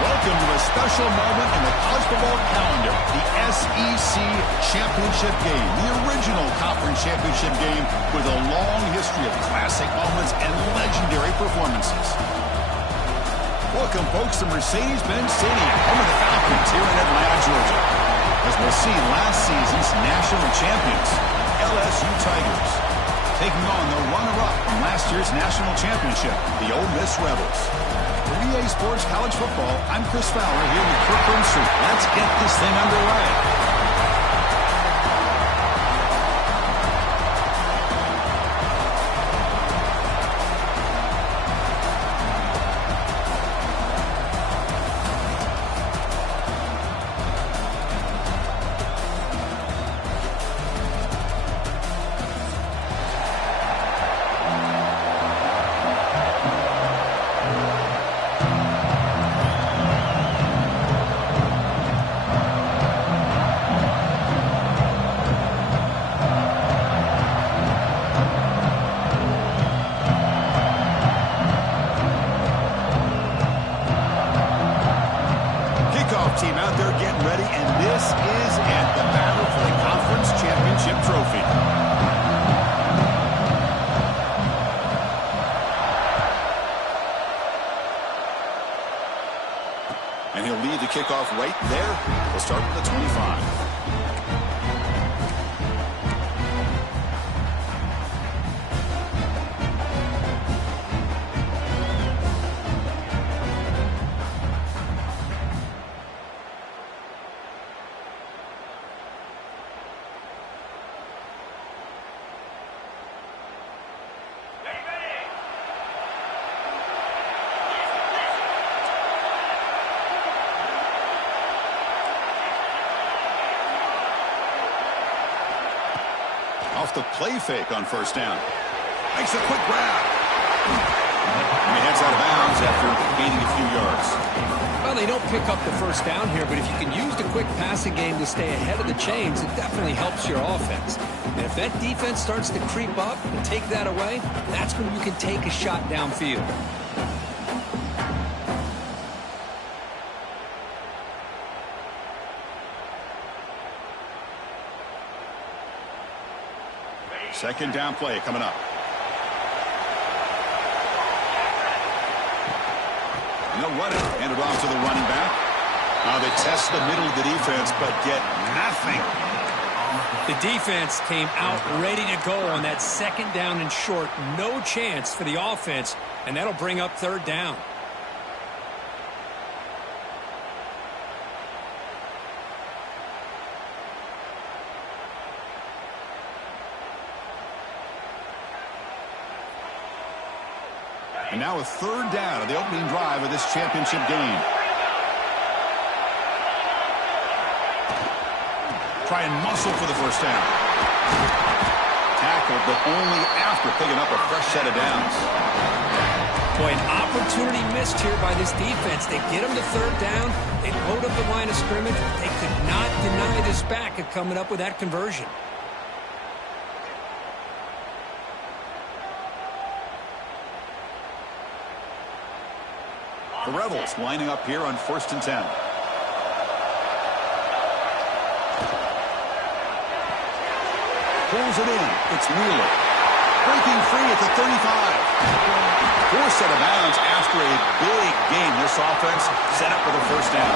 Welcome to a special moment in the college football calendar, the SEC Championship Game, the original conference championship game with a long history of classic moments and legendary performances. Welcome, folks, to Mercedes-Benz Stadium, home of the Falcons here in Atlanta, Georgia. As we'll see last season's national champions, LSU Tigers, taking on the runner-up from last year's national championship, the Ole Miss Rebels. For EA Sports College Football, I'm Chris Fowler here with Kirk Herbstreit. Let's get this thing underway. Team out there getting ready, and this is it, the battle for the conference championship trophy. And he'll lead the kickoff right there. We'll start with the 25. Off the play fake on first down. Makes a quick grab. And he heads out of bounds after gaining a few yards. Well, they don't pick up the first down here, but if you can use the quick passing game to stay ahead of the chains, it definitely helps your offense. And if that defense starts to creep up and take that away, that's when you can take a shot downfield. Second down play coming up. And they'll run it. Hand it off to the running back. Now they test the middle of the defense, but get nothing. The defense came out ready to go on that second down and short. No chance for the offense, and that'll bring up third down. And now a third down of the opening drive of this championship game. Try and muscle for the first down. Tackled, but only after picking up a fresh set of downs. Boy, an opportunity missed here by this defense. They get them to third down. They load up the line of scrimmage. They could not deny this back of coming up with that conversion. The Rebels lining up here on 1st and 10. Pulls it in. It's Wheeler. Breaking free at the 35. Forced out of bounds after a big game. This offense set up with a first down.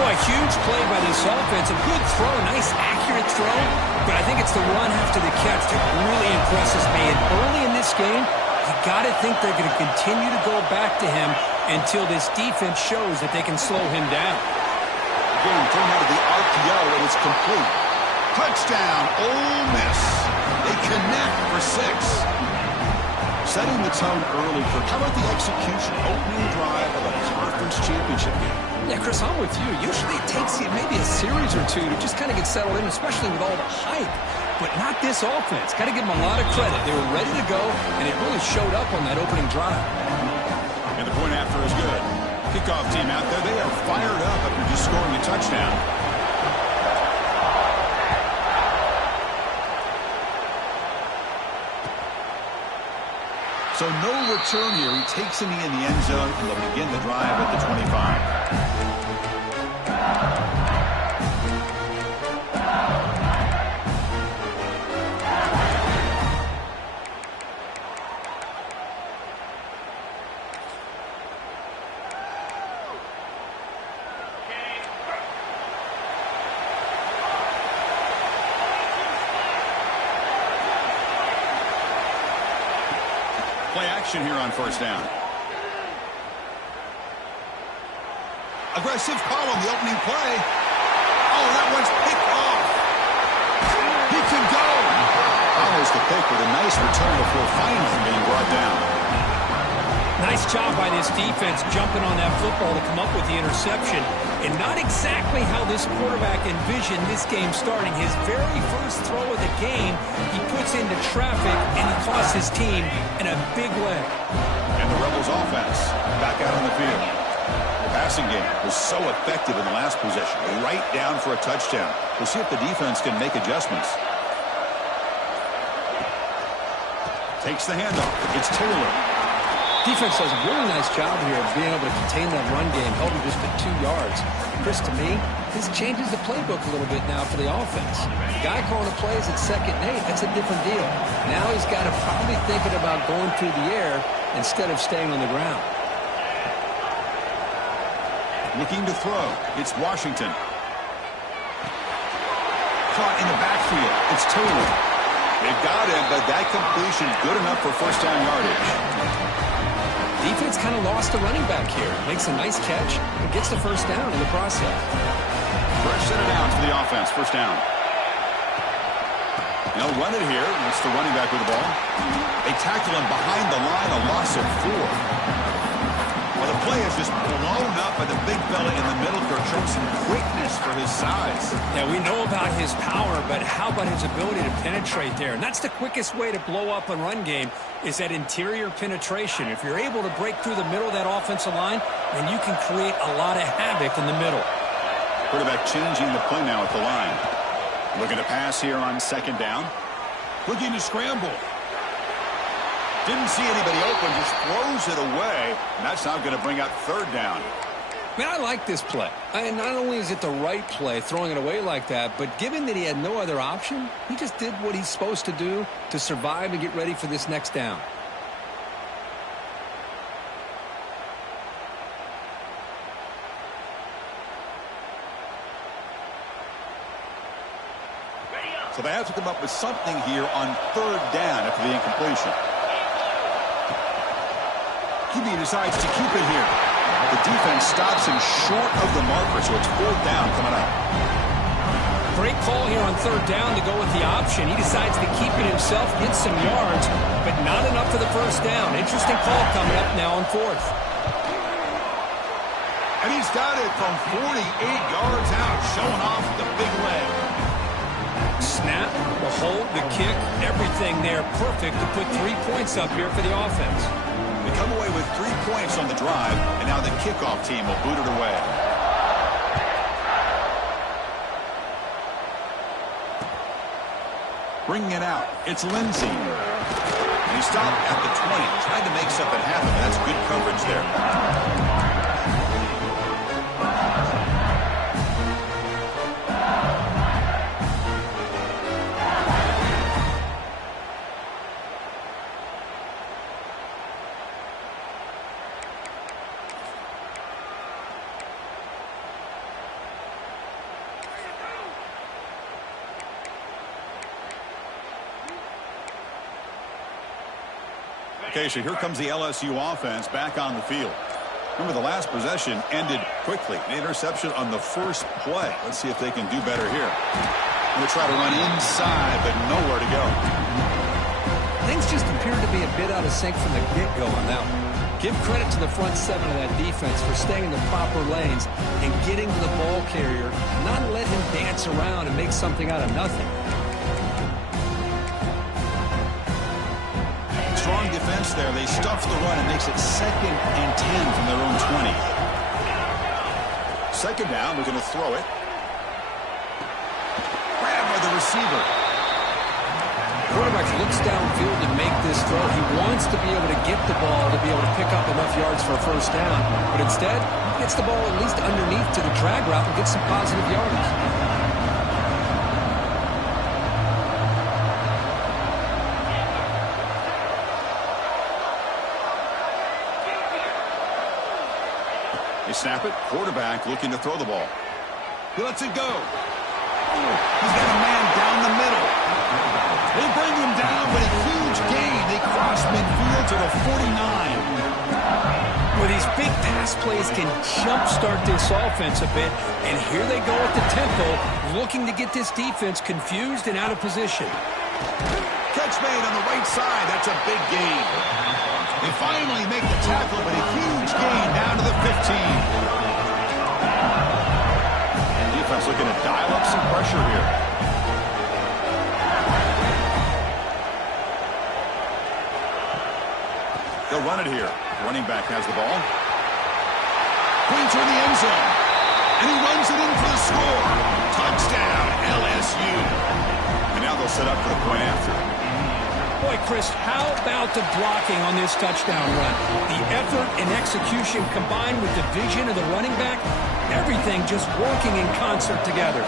Boy, huge play by this offense. A good throw. Nice, accurate throw. But I think it's the run after the catch that really impresses me. And early in this game, you got to think they're going to continue to go back to him until this defense shows that they can slow him down. Again, thrown out of the RPO, and it's complete. Touchdown, Ole Miss. They connect for 6. Setting the tone early for how about the execution, opening drive of a conference championship game. Yeah, Chris, I'm with you. Usually it takes you maybe a series or two to just kind of get settled in, especially with all the hype. But not this offense. Got to give them a lot of credit. They were ready to go, and it really showed up on that opening drive. And the point after is good. Kickoff team out there, they are fired up after just scoring a touchdown. So no return here. He takes him in the end zone, and they'll begin the drive at the 25. action here on first down. Aggressive call on the opening play. Oh, that one's picked off. He can go. Follows the pick with a nice return before finally being brought down. Nice job by this defense jumping on that football to come up with the interception. And not exactly how this quarterback envisioned this game starting. His very first throw of the game, he puts into traffic, and he costs his team in a big way. And the Rebels offense back out on the field. The passing game was so effective in the last possession. Right down for a touchdown. We'll see if the defense can make adjustments. Takes the handoff. It's Taylor. Defense does a really nice job here of being able to contain that run game, held him just to 2 yards. Chris, to me, this changes the playbook a little bit now for the offense. The guy calling the plays at 2nd and 8, that's a different deal. Now he's got to probably thinking about going through the air instead of staying on the ground. Looking to throw. It's Washington. Caught in the backfield. It's Taylor. They've got him, but that completion good enough for first down yardage. Defense kind of lost the running back here. Makes a nice catch and gets the first down in the process. Fresh set it down for the offense. First down. They'll run it here. It's the running back with the ball. They tackle him behind the line, a loss of 4. Well, the play is just blown up by the big fella in the middle. Showing some quickness for his size. Yeah, we know about his power, but how about his ability to penetrate there? And that's the quickest way to blow up a run game is that interior penetration. If you're able to break through the middle of that offensive line, then you can create a lot of havoc in the middle. Quarterback changing the play now at the line. Looking to pass here on 2nd down. Looking to scramble. Didn't see anybody open, just throws it away. And that's not going to bring out 3rd down. Man, I like this play. And not only is it the right play, throwing it away like that, but given that he had no other option, he just did what he's supposed to do to survive and get ready for this next down. So they have to come up with something here on 3rd down after the incompletion. QB decides to keep it here. The defense stops him short of the marker, so it's 4th down coming up. Great call here on 3rd down to go with the option. He decides to keep it himself, get some yards, but not enough for the first down. Interesting call coming up now on 4th. And he's got it from 48 yards out, showing off the big leg. Snap, the hold, the kick, everything there perfect to put 3 points up here for the offense. They come away with 3 points on the drive, and now the kickoff team will boot it away. Bringing it out, it's Lindsey. And he stopped at the 20, trying to make something happen. That's good coverage there. Okay, so here comes the LSU offense back on the field. Remember, the last possession ended quickly. An interception on the first play. Let's see if they can do better here. Going to try to run inside, but nowhere to go. Things just appear to be a bit out of sync from the get-go on that one. Give credit to the front 7 of that defense for staying in the proper lanes and getting to the ball carrier, not let him dance around and make something out of nothing. Strong defense there. They stuff the run and makes it 2nd and 10 from their own 20. 2nd down, we're going to throw it. Grabbed by the receiver. Quarterback looks downfield to make this throw. He wants to be able to get the ball to be able to pick up enough yards for a first down. But instead, he gets the ball at least underneath to the drag route and gets some positive yards. They snap it. Quarterback looking to throw the ball. He lets it go. He's got a man down the middle. They bring him down, but a huge huge gain. They cross midfield to the 49. Well, these big pass plays can jumpstart this offense a bit, and here they go at the tempo, looking to get this defense confused and out of position. Catch made on the right side. That's a big gain. They finally make the tackle, but a huge gain down to the 15. Defense looking to dial up some pressure here. They'll run it here. Running back has the ball. Pointer in the end zone. And he runs it in for the score. Touchdown, LSU. And now they'll set up for the point after. Boy, Chris, how about the blocking on this touchdown run? The effort and execution combined with the vision of the running back, everything just working in concert together.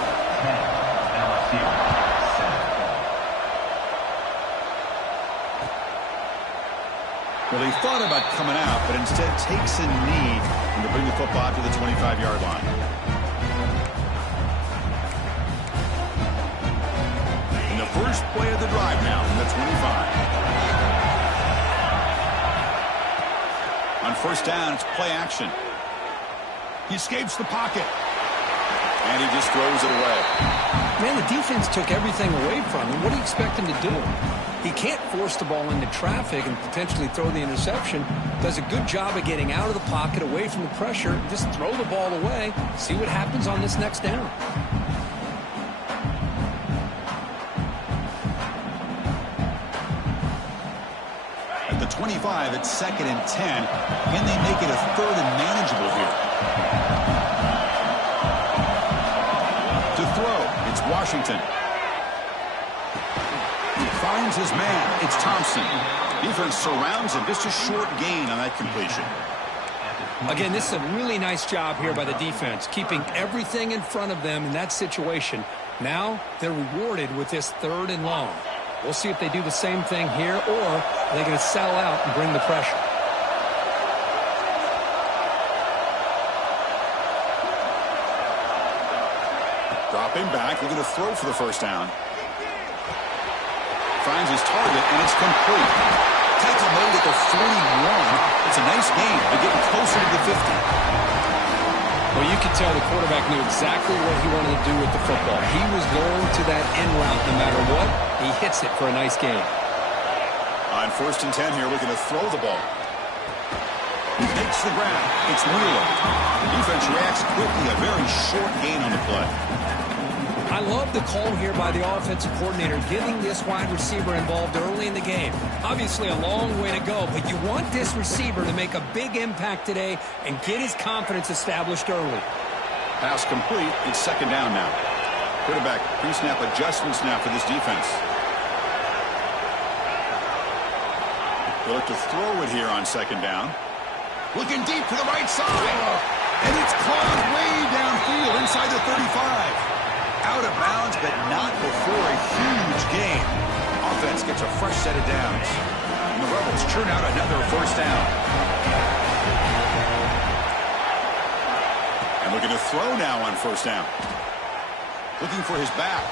Well, he thought about coming out, but instead takes a knee and to bring the football to the 25-yard line. In the first play of the drive now from the 25. On first down, it's play action. He escapes the pocket. And he just throws it away. Man, the defense took everything away from him. What do you expect him to do? He can't force the ball into traffic and potentially throw the interception. Does a good job of getting out of the pocket, away from the pressure. Just throw the ball away. See what happens on this next down. At the 25, it's 2nd and 10. Can they make it a 3rd and manageable here? To throw, it's Washington. He finds his man. It's Thompson. Defense surrounds him. Just a short gain on that completion. Again, this is a really nice job here by the defense, keeping everything in front of them in that situation. Now they're rewarded with this 3rd and long. We'll see if they do the same thing here, or are they going to settle out and bring the pressure. Dropping back, looking to throw for the first down. Finds his target, and it's complete. Tackle made at the 41. It's a nice gain. They're getting closer to the 50. Well, you could tell the quarterback knew exactly what he wanted to do with the football. He was going to that end route no matter what. He hits it for a nice gain. On 1st and 10 here, looking to throw the ball. He takes the ground. It's Wheeler. The defense reacts quickly. A very short gain on the play. I love the call here by the offensive coordinator, getting this wide receiver involved early in the game. Obviously a long way to go, but you want this receiver to make a big impact today and get his confidence established early. Pass complete. It's 2nd down now. Quarterback pre-snap adjustments now for this defense. They'll look to throw it here on 2nd down. Looking deep to the right side. And it's caught way downfield inside the 35. Out of bounds, but not before a huge gain. Offense gets a fresh set of downs. And the Rebels churn out another first down. And looking to throw now on first down. Looking for his back.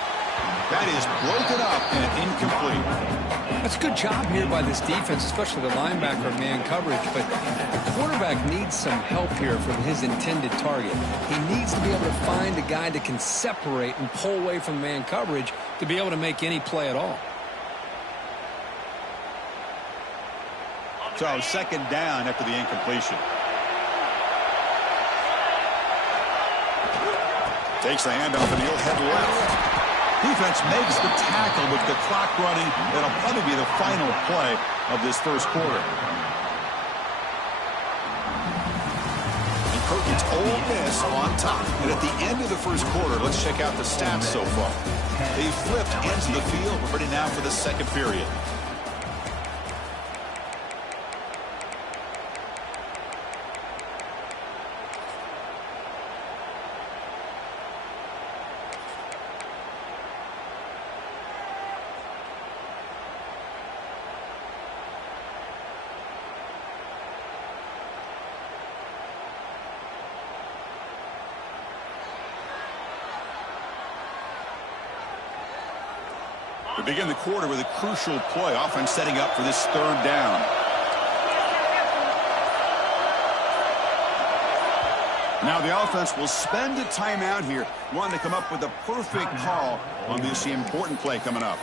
That is broken up and incomplete. That's a good job here by this defense, especially the linebacker man coverage, but the quarterback needs some help here from his intended target. He needs to be able to find a guy that can separate and pull away from man coverage to be able to make any play at all. So 2nd down after the incompletion. Takes the handoff and he'll head left. Defense makes the tackle with the clock running. That'll probably be the final play of this first quarter. And Perkins Ole Miss on top. And at the end of the first quarter, let's check out the stats so far. They flipped ends of the field. We're ready now for the 2nd period. We begin the quarter with a crucial play. Offense setting up for this third down. Now the offense will spend a timeout here, wanting to come up with a perfect call on this important play coming up.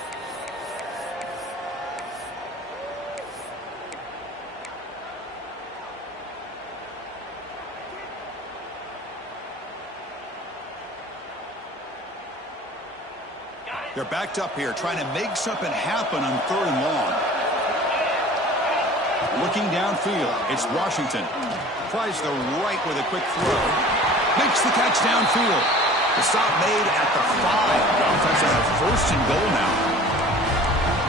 They're backed up here, trying to make something happen on 3rd and long. Looking downfield, it's Washington. Tries the right with a quick throw. Makes the catch downfield. The stop made at the 5. The offense has a 1st and goal now.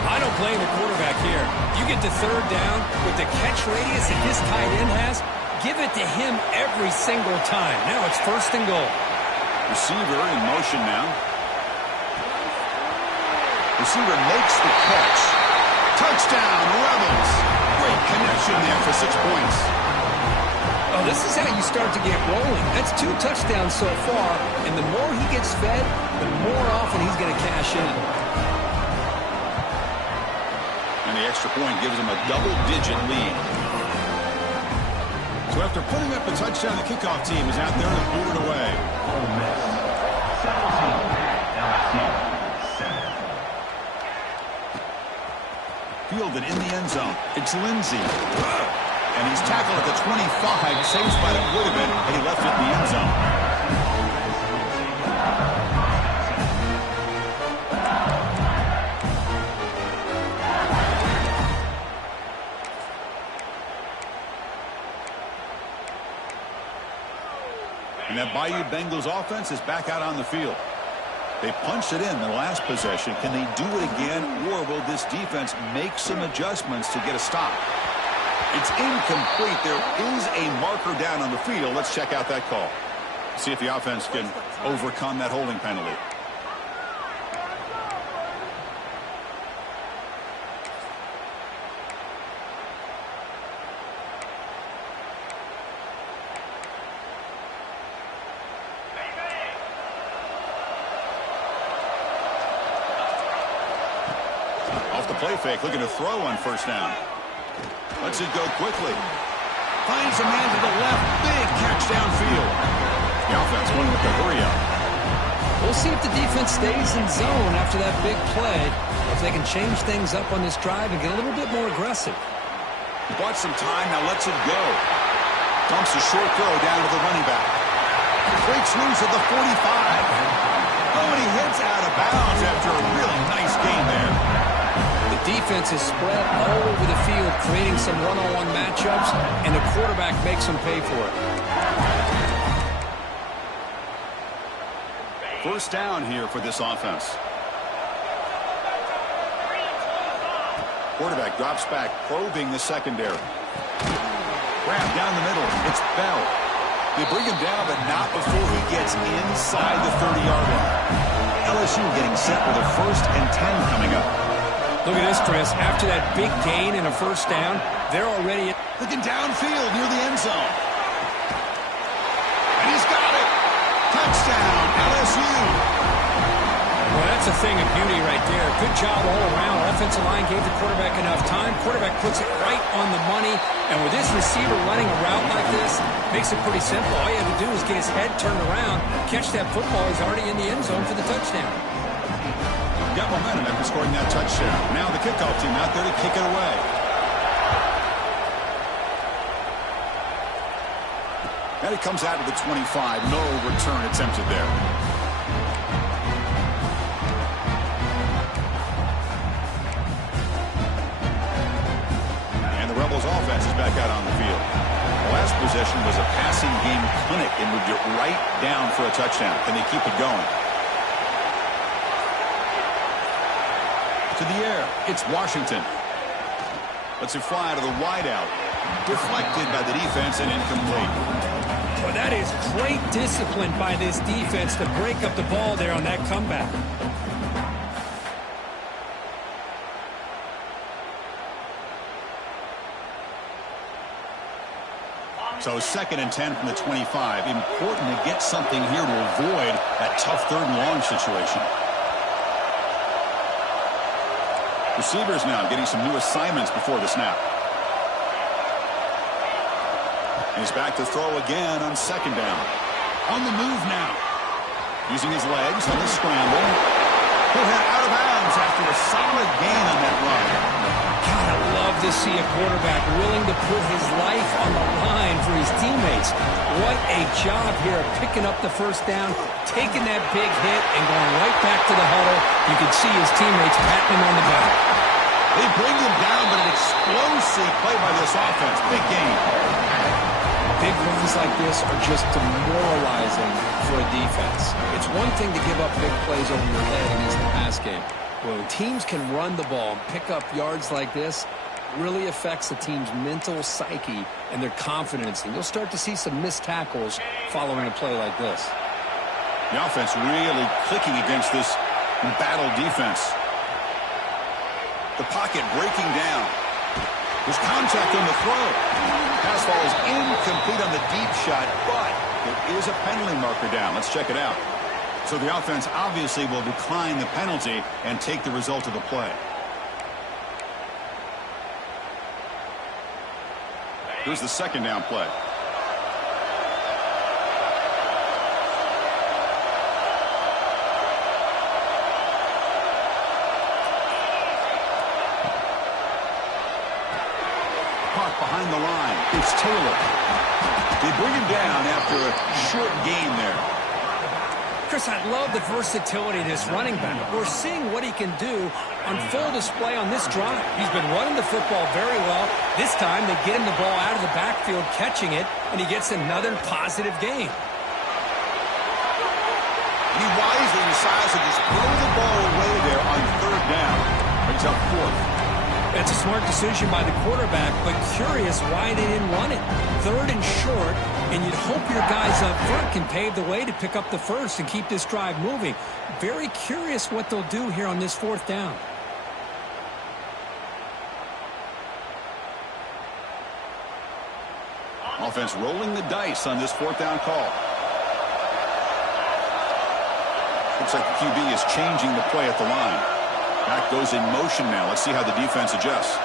I don't blame the quarterback here. You get to 3rd down with the catch radius that this tight end has, give it to him every single time. Now it's 1st and goal. Receiver in motion now. Receiver makes the catch. Touchdown, Rebels. Great connection there for 6 points. Oh, this is how you start to get rolling. That's 2 touchdowns so far, and the more he gets fed, the more often he's going to cash in. And the extra point gives him a double-digit lead. So after putting up a touchdown, the kickoff team is out there to boot it away. Fielded in the end zone. It's Lindsey. And he's tackled at the 25. Same spot it would have been had he left it in the end zone. And that Bayou Bengals offense is back out on the field. They punched it in the last possession. Can they do it again, or will this defense make some adjustments to get a stop? It's incomplete. There is a marker down on the field. Let's check out that call. See if the offense can overcome that holding penalty. Play fake, looking to throw on 1st down. Lets it go quickly. Finds a man to the left. Big catch downfield. The offense going with the hurry up. We'll see if the defense stays in zone after that big play, if they can change things up on this drive and get a little bit more aggressive. Bought some time, now lets it go. Dumps a short throw down to the running back. Breaks loose at the 45. Oh, and he hits out of bounds after a really nice game there. Defense is spread all over the field, creating some one-on-one matchups, and the quarterback makes them pay for it. 1st down here for this offense. Quarterback drops back, probing the secondary. Grab down the middle. It's Bell. They bring him down, but not before he gets inside the 30-yard line. LSU getting set with a 1st and 10 coming up. Look at this, Chris. After that big gain and a 1st down, they're already looking downfield near the end zone. And he's got it. Touchdown, LSU. Well, that's a thing of beauty right there. Good job all around. Offensive line gave the quarterback enough time. Quarterback puts it right on the money. And with this receiver running a route like this, makes it pretty simple. All you have to do is get his head turned around, catch that football. He's already in the end zone for the touchdown. Got momentum after scoring that touchdown. Now the kickoff team out there to kick it away. And it comes out to the 25. No return attempted there. And the Rebels offense is back out on the field. The last possession was a passing game clinic and moved it right down for a touchdown. Can they keep it going? To the air, it's Washington. Lets it fly to the wideout. Deflected by the defense and incomplete. Well, that is great discipline by this defense to break up the ball there on that comeback. So 2nd and 10 from the 25. Important to get something here to avoid that tough 3rd and long situation. Receivers now getting some new assignments before the snap. He's back to throw again on second down. On the move now. Using his legs on the scramble. He'll head out of bounds after a solid gain on that run. God, I love to see a quarterback willing to put his life on the line for his teammates. What a job here of picking up the first down, taking that big hit, and going right back to the huddle. You can see his teammates patting him on the back. They bring him down, but an explosive play by this offense. Big gain. Big runs like this are just demoralizing for a defense. It's one thing to give up big plays over your head against the pass game. When teams can run the ball and pick up yards like this, it really affects the team's mental psyche and their confidence. And you'll start to see some missed tackles following a play like this. The offense really clicking against this embattled defense. The pocket breaking down. There's contact on the throw. Pass ball is incomplete on the deep shot, but there is a penalty marker down. Let's check it out. So the offense obviously will decline the penalty and take the result of the play. Here's the second down play. Behind the line, it's Taylor. They bring him down after a short gain there. Chris, I love the versatility of this running back. We're seeing what he can do on full display on this drive. He's been running the football very well. This time, they get him the ball out of the backfield, catching it, and he gets another positive gain. He wisely decides to just throw the ball away there on third down. Brings up fourth. That's a smart decision by the quarterback, but curious why they didn't run it. Third and short, and you'd hope your guys up front can pave the way to pick up the first and keep this drive moving. Very curious what they'll do here on this fourth down. Offense rolling the dice on this fourth down call. Looks like the QB is changing the play at the line. Back goes in motion now. Let's see how the defense adjusts.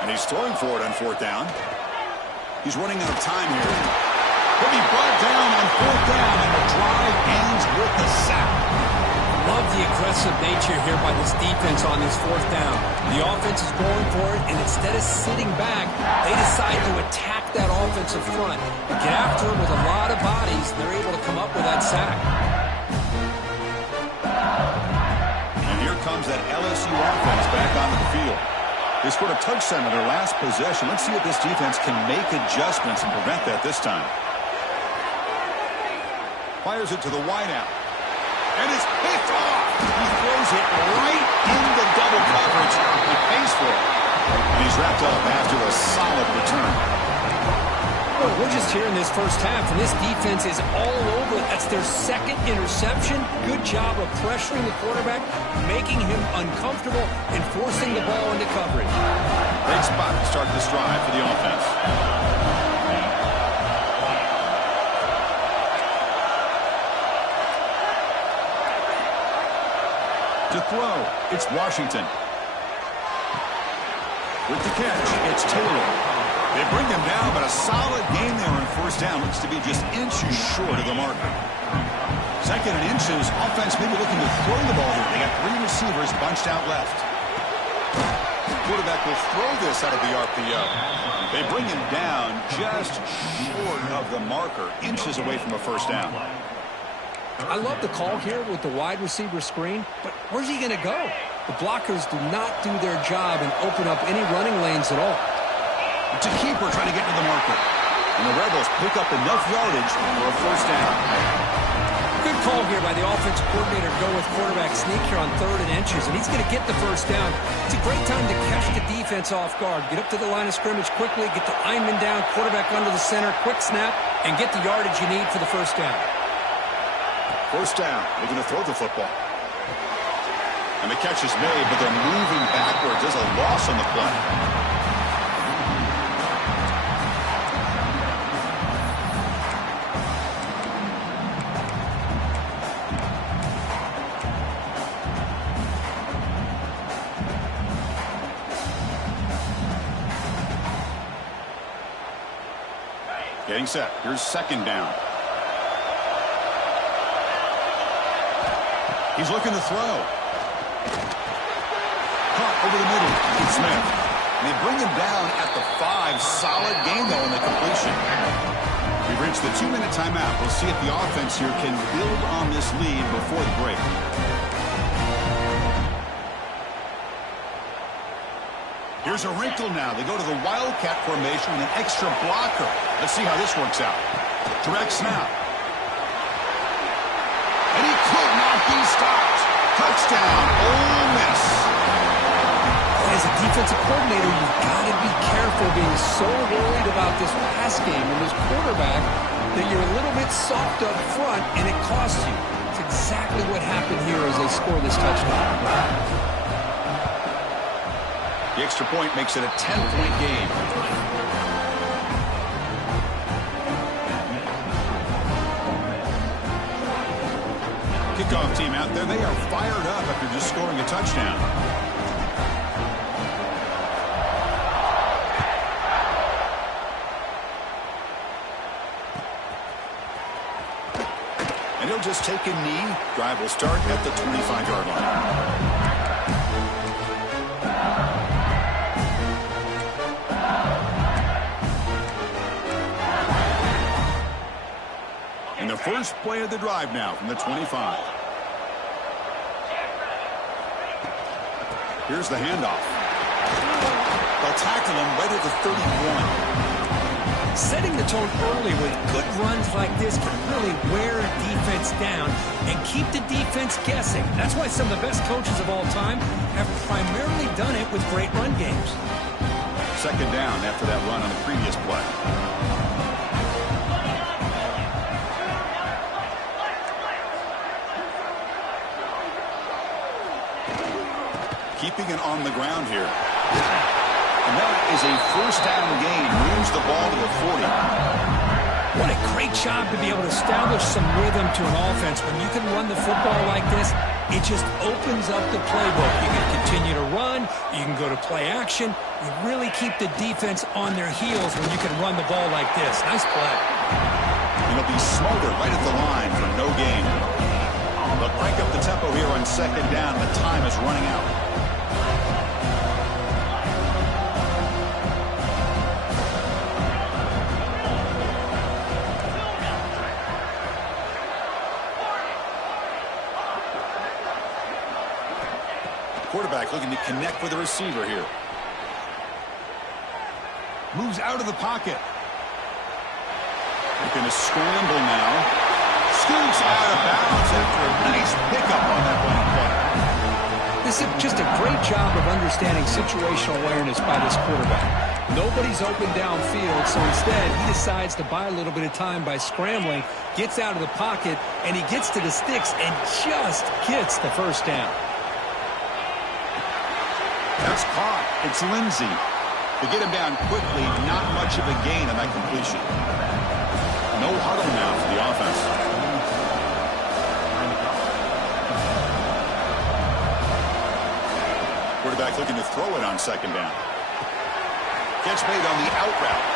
And he's throwing for it on fourth down. He's running out of time here. He'll be brought down on fourth down, and the drive ends with a sack. Love the aggressive nature here by this defense on this fourth down. The offense is going for it, and instead of sitting back, they decide to attack that offensive front. Get after it with a lot of bodies, and they're able to come up with that sack. And here comes that LSU offense back onto the field. They scored a touchdown in their last possession. Let's see if this defense can make adjustments and prevent that this time. Fires it to the wideout. And it's picked off. He throws it right into double coverage. He pays for it. And he's wrapped up after a solid return. Well, we're just here in this first half, and this defense is all over it. That's their second interception. Good job of pressuring the quarterback, making him uncomfortable, and forcing the ball into coverage. Great spot to start this drive for the offense. To throw, it's Washington. With the catch, it's Taylor. They bring him down, but a solid game there on first down. Looks to be just inches short of the marker. Second and inches, offense maybe looking to throw the ball here. They got three receivers bunched out left. Quarterback will throw this out of the RPO. They bring him down just short of the marker, inches away from a first down. I love the call here with the wide receiver screen, but where's he going to go? The blockers do not do their job and open up any running lanes at all. It's a keeper trying to get to the marker. And the Rebels pick up enough yardage for a first down. Good call here by the offensive coordinator to go with quarterback sneak here on third and inches, and he's going to get the first down. It's a great time to catch the defense off guard. Get up to the line of scrimmage quickly, get the lineman down, quarterback under the center, quick snap, and get the yardage you need for the first down. First down. They're going to throw the football. And the catch is made, but they're moving backwards. There's a loss on the play. Getting set. Here's second down. He's looking to throw. Caught over the middle. Smith. And they bring him down at the 5. Solid game, though, in the completion. We've reached the 2-minute timeout. We'll see if the offense here can build on this lead before the break. Here's a wrinkle now. They go to the Wildcat formation with an extra blocker. Let's see how this works out. Direct snap. And he could not be stopped. Touchdown, Ole Miss. As a defensive coordinator, you've got to be careful being so worried about this pass game and this quarterback that you're a little bit soft up front and it costs you. It's exactly what happened here as they score this touchdown. The extra point makes it a 10-point game. Kickoff team out there. They are fired up after just scoring a touchdown. And he'll just take a knee. Drive will start at the 25-yard line. First play of the drive now from the 25. Here's the handoff. They'll tackle him right at the 31. Setting the tone early with good runs like this can really wear a defense down and keep the defense guessing. That's why some of the best coaches of all time have primarily done it with great run games. Second down after that run on the previous play. Keeping it on the ground here. And that is a first down gain. Moves the ball to the 40. What a great job to be able to establish some rhythm to an offense. When you can run the football like this, it just opens up the playbook. You can continue to run. You can go to play action. You really keep the defense on their heels when you can run the ball like this. Nice play. It'll be Smolder right at the line for no gain. They'll crank up the tempo here on second down. The time is running out. Quarterback looking to connect with the receiver here. Moves out of the pocket. Looking to scramble now. Scoots out of bounds after a nice pickup on that running play. This is just a great job of understanding situational awareness by this quarterback. Nobody's open downfield, so instead he decides to buy a little bit of time by scrambling, gets out of the pocket, and he gets to the sticks and just gets the first down. That's caught. It's Lindsey. To get him down quickly, not much of a gain on that completion. No huddle now for the offense. Quarterback looking to throw it on second down. Catch made on the out route.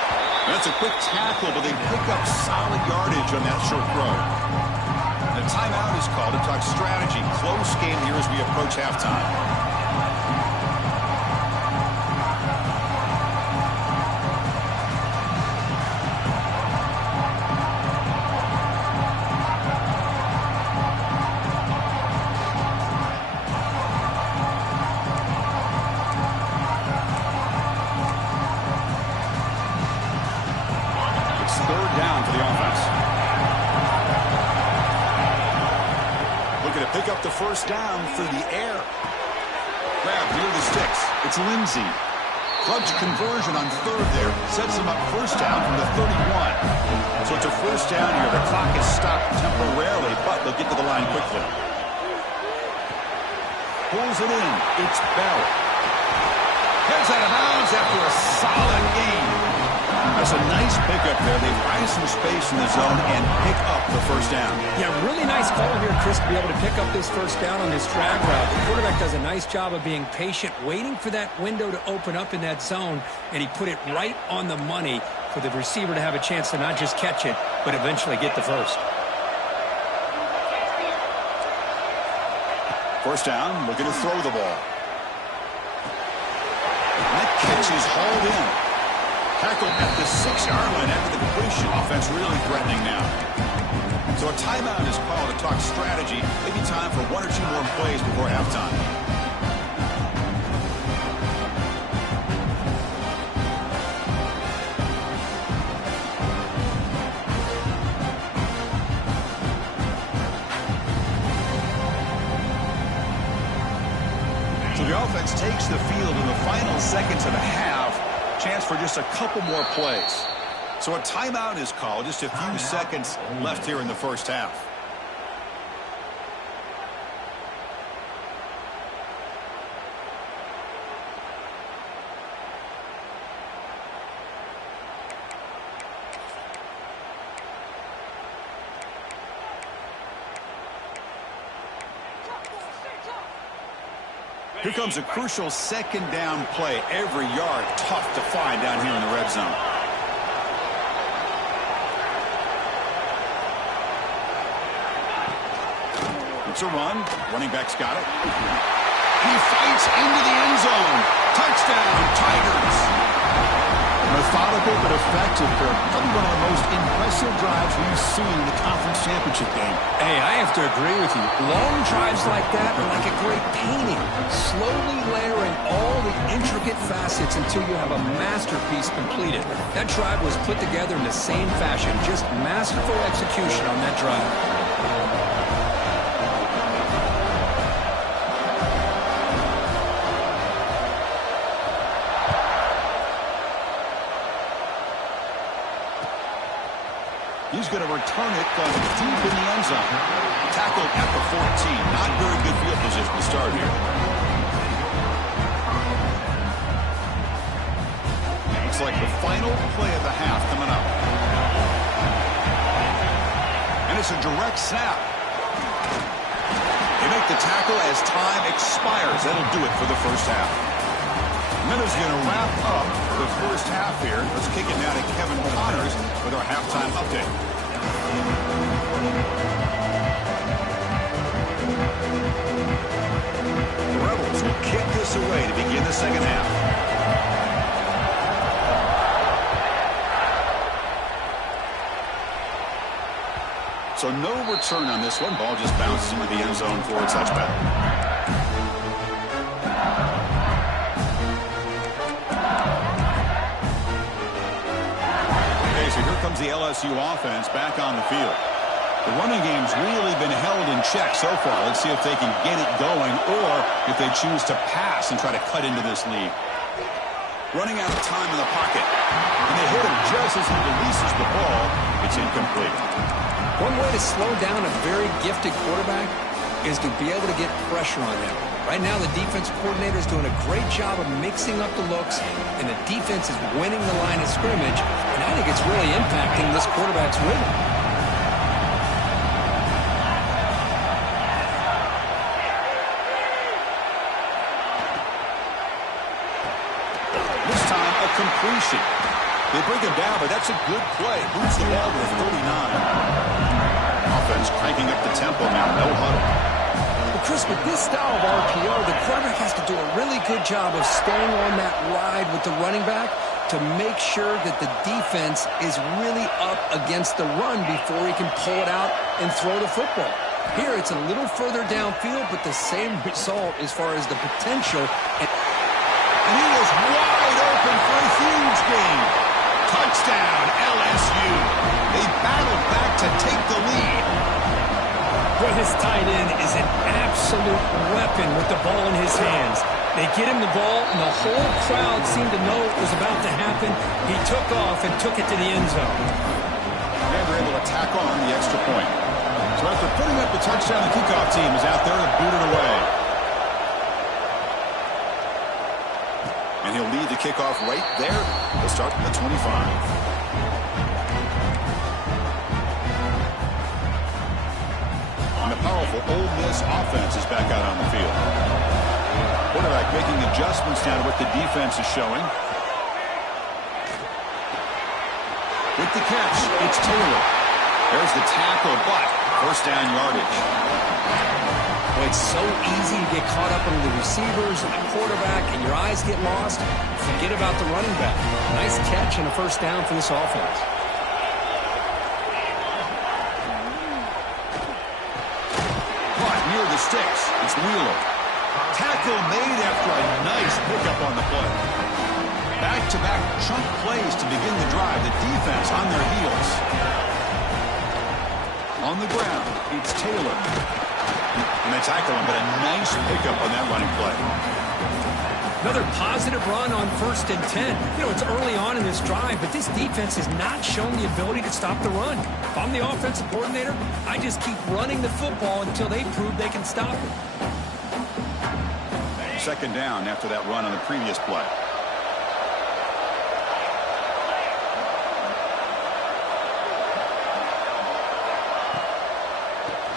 That's a quick tackle, but they pick up solid yardage on that short throw. The timeout is called to talk strategy. Close game here as we approach halftime. First down through the air. Grab near the sticks. It's Lindsey. Clutch conversion on third there. Sets him up first down from the 31. So it's a first down here. The clock is stopped temporarily, but they'll get to the line quickly. pulls it in. It's Bell. Heads out of bounds after a solid gain. That's a nice pickup there. They find some space in the zone and pick up the first down. Yeah, really nice call here, Chris, to be able to pick up this first down on this drag route. The quarterback does a nice job of being patient, waiting for that window to open up in that zone, and he put it right on the money for the receiver to have a chance to not just catch it, but eventually get the first. First down, looking to throw the ball. That catch is hauled in. Tackled at the 6-yard line after the completion. Offense really threatening now. So a timeout is called to talk strategy. Maybe time for one or two more plays before halftime. So the offense takes the field in the final seconds of the half. Chance for just a couple more plays. So a timeout is called. Just a few seconds left here in the first half. Here comes a crucial second down play. Every yard tough to find down here in the red zone. It's a run. Running back's got it. He fights into the end zone. Touchdown, Tigers. Methodical but effective for probably one of the most impressive drives we've seen in the conference championship game. Hey, I have to agree with you. Long drives like that are like a great painting. Slowly layering all the intricate facets until you have a masterpiece completed. That drive was put together in the same fashion. Just masterful execution on that drive. He's going to return it from deep in the end zone. Tackled at the 14. Not very good field position to start here. Looks like the final play of the half coming up. And it's a direct snap. They make the tackle as time expires. That'll do it for the first half. Minutes going to wrap up the first half here. Let's kick it now to Kevin Connors with our halftime update. The Rebels will kick this away to begin the second half. So no return on this one. Ball just bounces into the end zone for a touchback. So here comes the LSU offense back on the field. The running game's really been held in check so far. Let's see if they can get it going or if they choose to pass and try to cut into this lead. Running out of time in the pocket. And they hit him just as he releases the ball. It's incomplete. One way to slow down a very gifted quarterback is to be able to get pressure on him. Right now, the defense coordinator is doing a great job of mixing up the looks, and the defense is winning the line of scrimmage, and I think it's really impacting this quarterback's rhythm. This time, a completion. They bring him down, but that's a good play. Moves the ball to the 39. Offense cranking up the tempo now. No huddle. Chris, with this style of RPO, the quarterback has to do a really good job of staying on that ride with the running back to make sure that the defense is really up against the run before he can pull it out and throw the football. Here, it's a little further downfield, but the same result as far as the potential. And he is wide open for a huge gain. Touchdown, LSU. They battled back to take the lead. Boy, this tight end is an absolute weapon with the ball in his hands. They get him the ball, and the whole crowd seemed to know it was about to happen. He took off and took it to the end zone. And they're able to tack on the extra point. So after putting up the touchdown, the kickoff team is out there to boot it away. And he'll lead the kickoff right there. He'll start from the 25. And the powerful Ole Miss offense is back out on the field. Quarterback making adjustments now to what the defense is showing. With the catch, it's Taylor. There's the tackle, but first down yardage. Well, it's so easy to get caught up in the receivers and the quarterback, and your eyes get lost. Forget about the running back. Nice catch and a first down for this offense. Caught near the sticks. It's Wheeler. Tackle made after a nice pickup on the play. Back-to-back chunk plays to begin the drive. The defense on their heels. On the ground, it's Taylor. And they tackle him, but a nice pickup on that running play. Another positive run on 1st and 10. You know, it's early on in this drive, but this defense has not shown the ability to stop the run. If I'm the offensive coordinator, I just keep running the football until they prove they can stop it. Second down after that run on the previous play.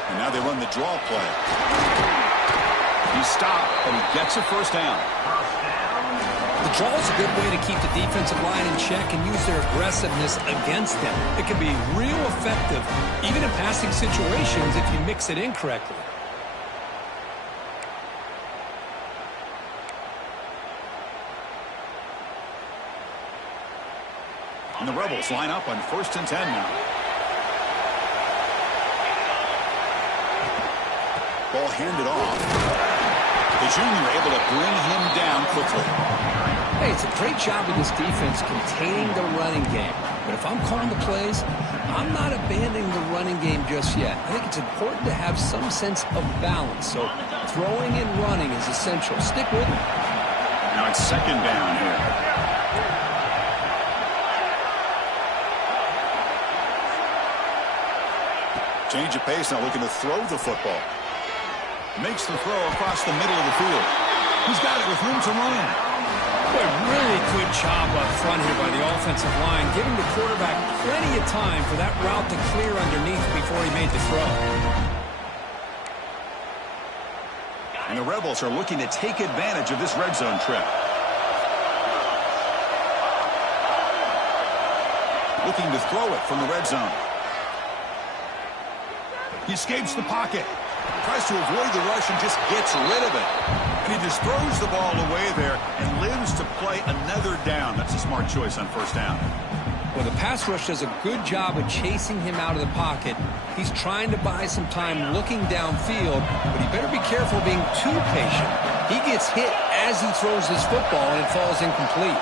And now they run the draw play. He's stopped, but he gets a first down. The draw is a good way to keep the defensive line in check and use their aggressiveness against them. It can be real effective, even in passing situations, if you mix it in correctly. And the Rebels line up on 1st and 10 now. Ball handed off. The junior able to bring him down quickly. Hey, it's a great job of this defense containing the running game. But if I'm calling the plays, I'm not abandoning the running game just yet. I think it's important to have some sense of balance. So throwing and running is essential. Stick with it. Now it's second down here. Change of pace now, looking to throw the football. Makes the throw across the middle of the field. He's got it with room to run. Boy, really good job up front here by the offensive line, giving the quarterback plenty of time for that route to clear underneath before he made the throw. And the Rebels are looking to take advantage of this red zone trip. Looking to throw it from the red zone. He escapes the pocket. Tries to avoid the rush and just gets rid of it. And he just throws the ball away there and lives to play another down. That's a smart choice on first down. Well, the pass rush does a good job of chasing him out of the pocket. He's trying to buy some time looking downfield, but he better be careful being too patient. He gets hit as he throws his football and it falls incomplete.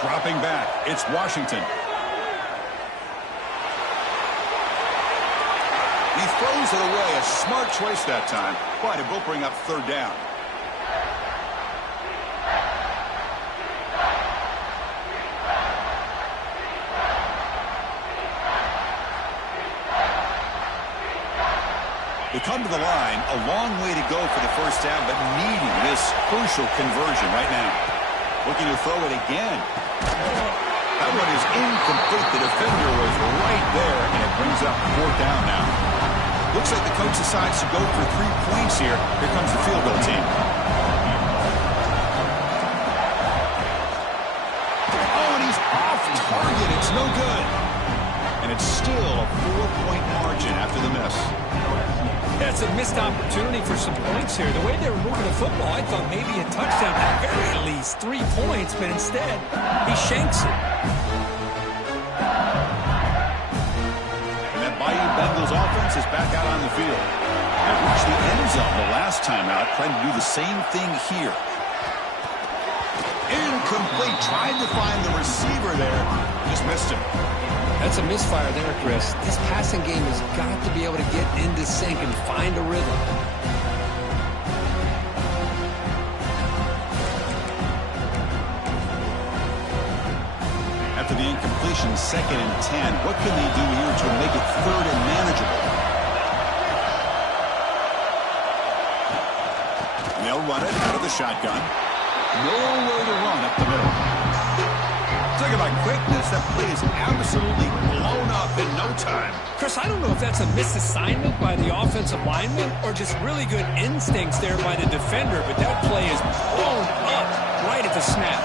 Dropping back, it's Washington. He throws it away. A smart choice that time, but it will bring up third down. They come to the line, a long way to go for the first down, but needing this crucial conversion right now. Looking to throw it again. That one is incomplete. The defender was right there, and it brings up fourth down now. Looks like the coach decides to go for 3 points here. Here comes the field goal team. Oh, and he's off target. It's no good. And it's still a 4-point margin after the miss. That's a missed opportunity for some points here. The way they were moving the football, I thought maybe a touchdown, at very least 3 points, but instead, he shanks it. Bayou Bengals offense is back out on the field. They reached the end zone the last time out, trying to do the same thing here. Incomplete. Tried to find the receiver there. Just missed him. That's a misfire there, Chris. This passing game has got to be able to get into sync and find a rhythm. After the incompletion, 2nd and 10. What can they do here to make it 3rd and manageable? And they'll run it out of the shotgun. Nowhere to run up the middle. Talk about quickness. That play is absolutely blown up in no time. Chris, I don't know if that's a misassignment by the offensive lineman or just really good instincts there by the defender, but that play is blown up right at the snap.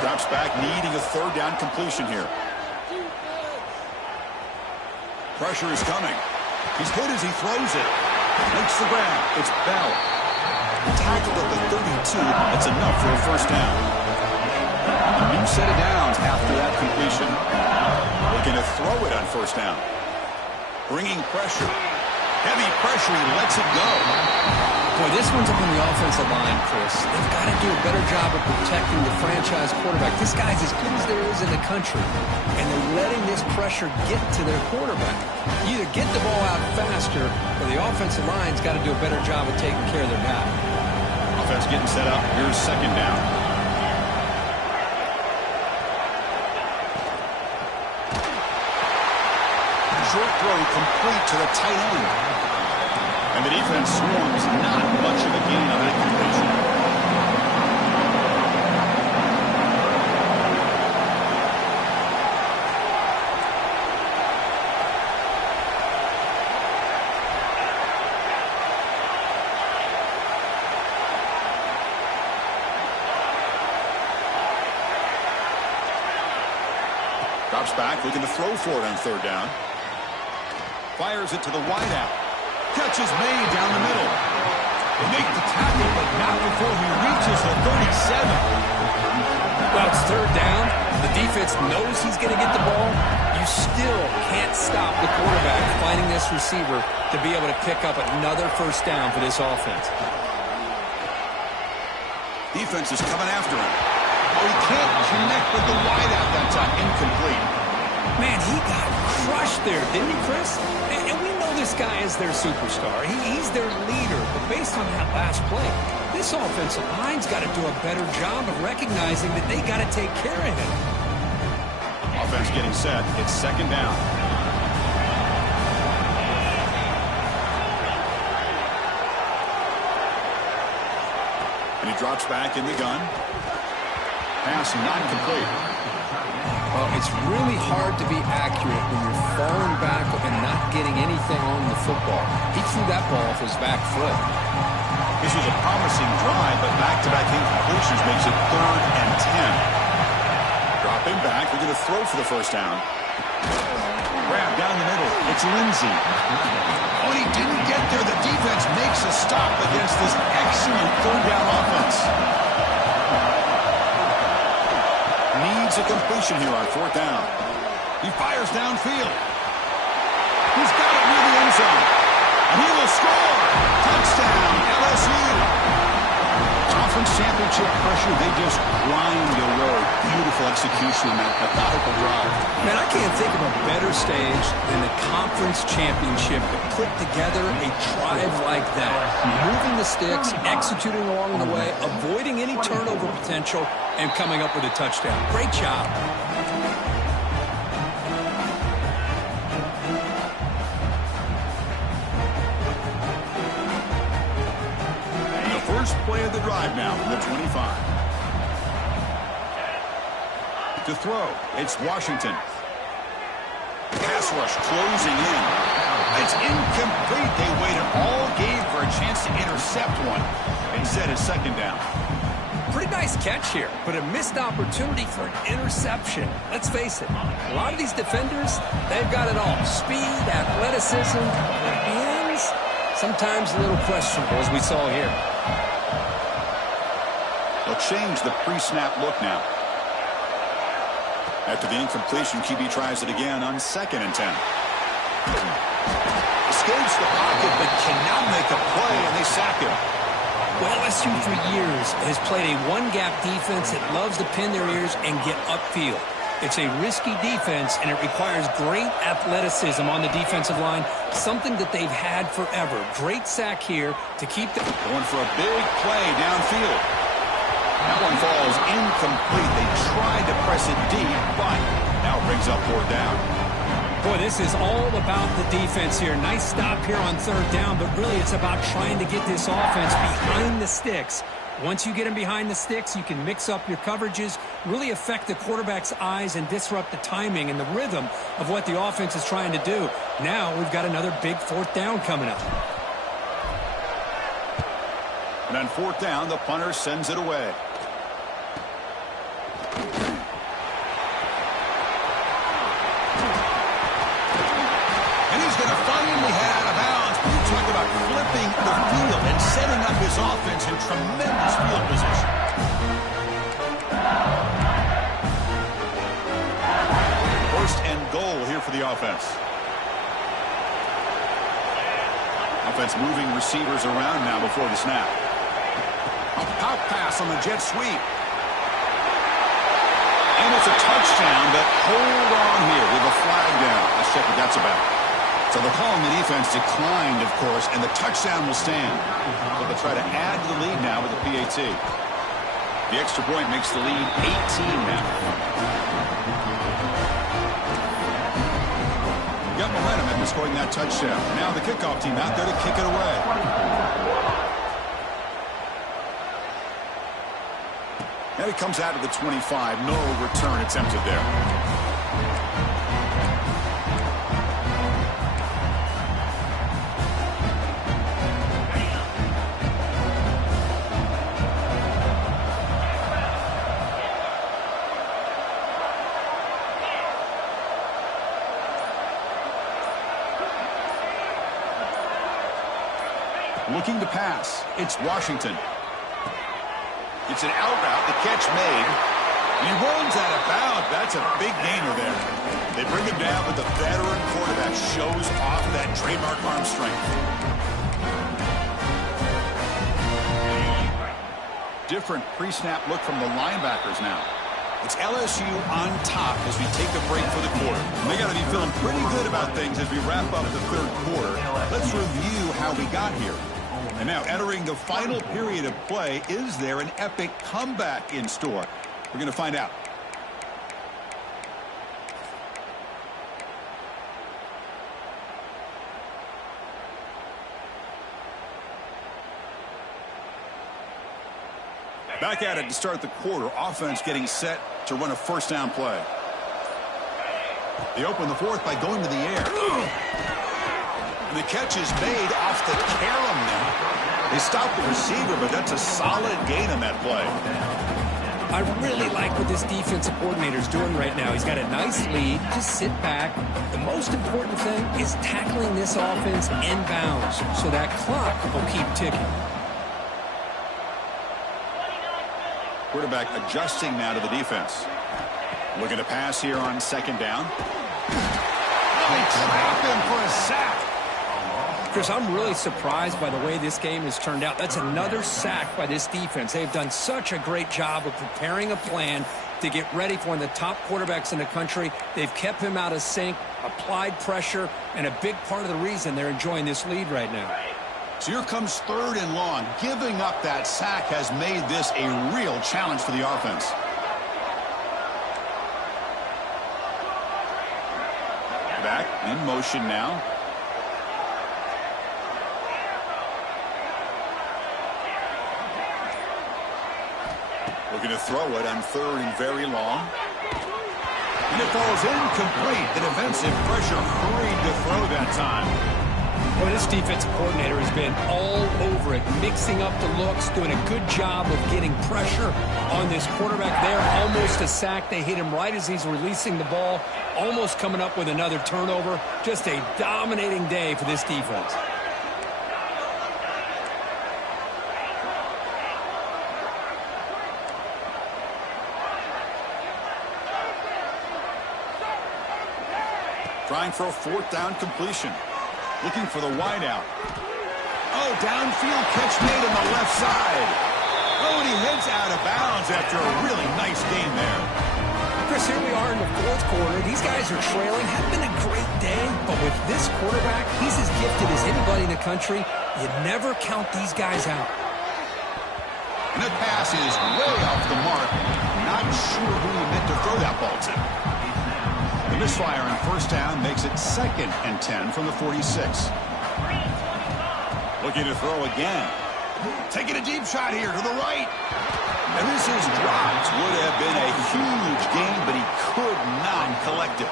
Drops back, needing a third down completion here. Pressure is coming. He's hit as he throws it. Makes the grab. It's Bell. Tackled at the 32. That's enough for a first down. A new set of downs after that completion. Looking to throw it on first down. Bringing pressure. Heavy pressure. He lets it go. Boy, this one's up on the offensive line, Chris. They've got to do a better job of protecting the franchise quarterback. This guy's as good as there is in the country, and they're letting this pressure get to their quarterback. You either get the ball out faster, or the offensive line's got to do a better job of taking care of their guy. Offense getting set up. Here's second down. Short throw complete to the tight end. And the defense swarms not much of a gain on that completion. Drops back, looking to throw for it on third down. Fires it to the wideout. Catch is made down the middle. They make the tackle, but not before he reaches the 37. Well, it's third down. The defense knows he's going to get the ball. You still can't stop the quarterback finding this receiver to be able to pick up another first down for this offense. Defense is coming after him. Oh, he can't connect with the wideout that time. Incomplete. Man, he got crushed there, didn't he, Chris? And we know this guy is their superstar. He's their leader. But based on that last play, this offensive line's got to do a better job of recognizing that they got to take care of him. Offense getting set. It's second down. And he drops back in the gun. Pass not complete. Well, it's really hard to be accurate when you're falling back and not getting anything on the football. He threw that ball off his back foot. This was a promising drive, but back-to-back incompletions makes it 3rd and 10. Dropping back, we're going to throw for the first down. Grab down the middle. It's Lindsey. Oh, he didn't get there. The defense makes a stop against this excellent third down offense. Needs a completion here on 4th down. He fires downfield. He's got it near the end zone. And he will score. Touchdown, LSU. Conference championship pressure, they just grind away. Beautiful execution in that methodical drive. Man, I can't think of a better stage than the conference championship to put together a drive like that. Moving the sticks, executing along the way, avoiding any turnover potential, and coming up with a touchdown. Great job. First play of the drive now from the 25. To throw, it's Washington. Pass rush closing in. It's incomplete. They waited all game for a chance to intercept one. Instead, it's second down. Pretty nice catch here, but a missed opportunity for an interception. Let's face it, a lot of these defenders, they've got it all. Speed, athleticism, their hands, sometimes a little questionable, as we saw here. They'll change the pre-snap look now. After the incompletion, QB tries it again on 2nd and 10. Escapes the pocket, but cannot make a play, and they sack him. Well, LSU for years has played a one-gap defense that loves to pin their ears and get upfield. It's a risky defense, and it requires great athleticism on the defensive line, something that they've had forever. Great sack here to keep them going for a big play downfield. That one falls incomplete. They tried to press it deep, but now it brings up 4th down. Boy, this is all about the defense here. Nice stop here on 3rd down, but really it's about trying to get this offense behind the sticks Once you get him behind the sticks, you can mix up your coverages, really affect the quarterback's eyes and disrupt the timing and the rhythm of what the offense is trying to do. Now we've got another big fourth down coming up. And on fourth down, the punter sends it away. And he's going to finally head out of bounds. You talk about flipping the field and setting up his offense in tremendous field position. First and goal here for the offense. Offense moving receivers around now before the snap. A pop pass on the jet sweep. And it's a touchdown, but hold on here with a flag down. Let's check what that's about. So the call on the defense declined, of course, and the touchdown will stand. So they'll try to add to the lead now with the PAT. The extra point makes the lead 18 now. Got momentum after scoring that touchdown. Now the kickoff team out there to kick it away. Now he comes out of the 25. No return attempted there. Looking to pass. It's Washington. It's an out route. The catch made. He runs out of bounds. That's a big gainer there. They bring him down, but the veteran quarterback shows off that trademark arm strength. Different pre-snap look from the linebackers now. It's LSU on top as we take a break for the quarter. They got to be feeling pretty good about things as we wrap up the third quarter. Let's review how we got here. And now entering the final period of play, is there an epic comeback in store? We're going to find out. Back at it to start the quarter. Offense getting set to run a first down play. They open the fourth by going to the air. And the catch is made off the carom there. They stopped the receiver, but that's a solid gain on that play. I really like what this defensive coordinator is doing right now. He's got a nice lead. Just sit back. The most important thing is tackling this offense inbounds so that clock will keep ticking. Quarterback adjusting now to the defense. Looking to pass here on second down. They trap him for a sack. Chris, I'm really surprised by the way this game has turned out. That's another sack by this defense. They've done such a great job of preparing a plan to get ready for one of the top quarterbacks in the country. They've kept him out of sync, applied pressure, and a big part of the reason they're enjoying this lead right now. So here comes third and long. Giving up that sack has made this a real challenge for the offense. Back in motion now. Looking to throw it on third and very long. And it falls incomplete. The defensive pressure hurried to throw that time. Well, this defensive coordinator has been all over it, mixing up the looks, doing a good job of getting pressure on this quarterback there. Almost a sack. They hit him right as he's releasing the ball, almost coming up with another turnover. Just a dominating day for this defense. Trying for a fourth down completion. Looking for the wideout. Oh, downfield catch made on the left side. Oh, and he heads out of bounds after a really nice game there. Chris, here we are in the fourth quarter. These guys are trailing. Had been a great day, but with this quarterback, he's as gifted as anybody in the country. You never count these guys out. And the pass is way off the mark. Not sure who he meant to throw that ball to. The misfire on first down makes it 2nd and 10 from the 46. Looking to throw again. Taking a deep shot here to the right. And this is dropped. Would have been a huge gain, but he could not collect it.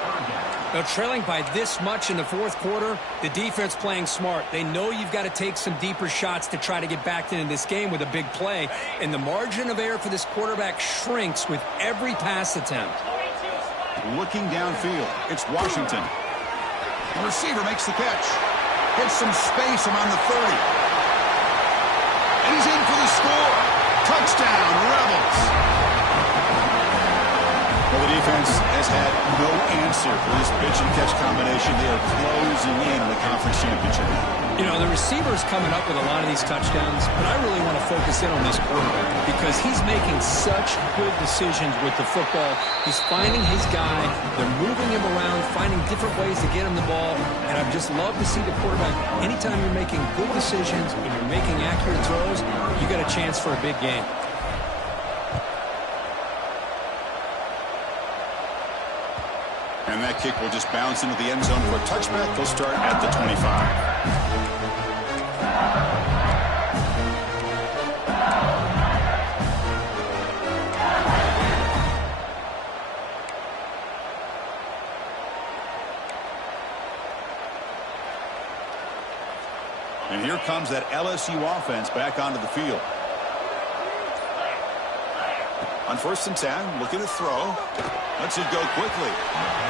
Now, trailing by this much in the fourth quarter, the defense playing smart. They know you've got to take some deeper shots to try to get back into this game with a big play. And the margin of error for this quarterback shrinks with every pass attempt. Looking downfield, it's Washington. The receiver makes the catch. Gets some space around the 30. And he's in for the score. Touchdown, Rebels. Well, the defense has had no answer for this pitch-and-catch combination. They are closing in on the conference championship. You know, the receiver's coming up with a lot of these touchdowns, but I really want to focus in on this quarterback because he's making such good decisions with the football. He's finding his guy. They're moving him around, finding different ways to get him the ball, and I've just love to see the quarterback. Anytime you're making good decisions and you're making accurate throws, you got a chance for a big game. And that kick will just bounce into the end zone for a touchback. They'll start at the 25. And here comes that LSU offense back onto the field. On 1st and 10, looking to throw. Lets it go quickly.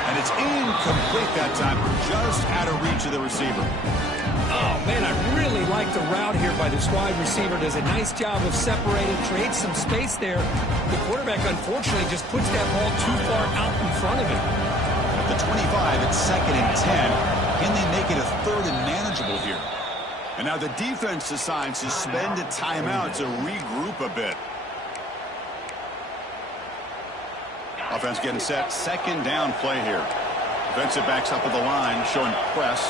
And it's incomplete that time. Just out of reach of the receiver. Oh, man, I really like the route here by this wide receiver. Does a nice job of separating, creates some space there. The quarterback, unfortunately, just puts that ball too far out in front of him. At the 25, it's 2nd and 10. Can they make it a 3rd and manageable here? And now the defense decides to spend a timeout to regroup a bit. Offense getting set. 2nd down play here. Defensive backs up at the line, showing press.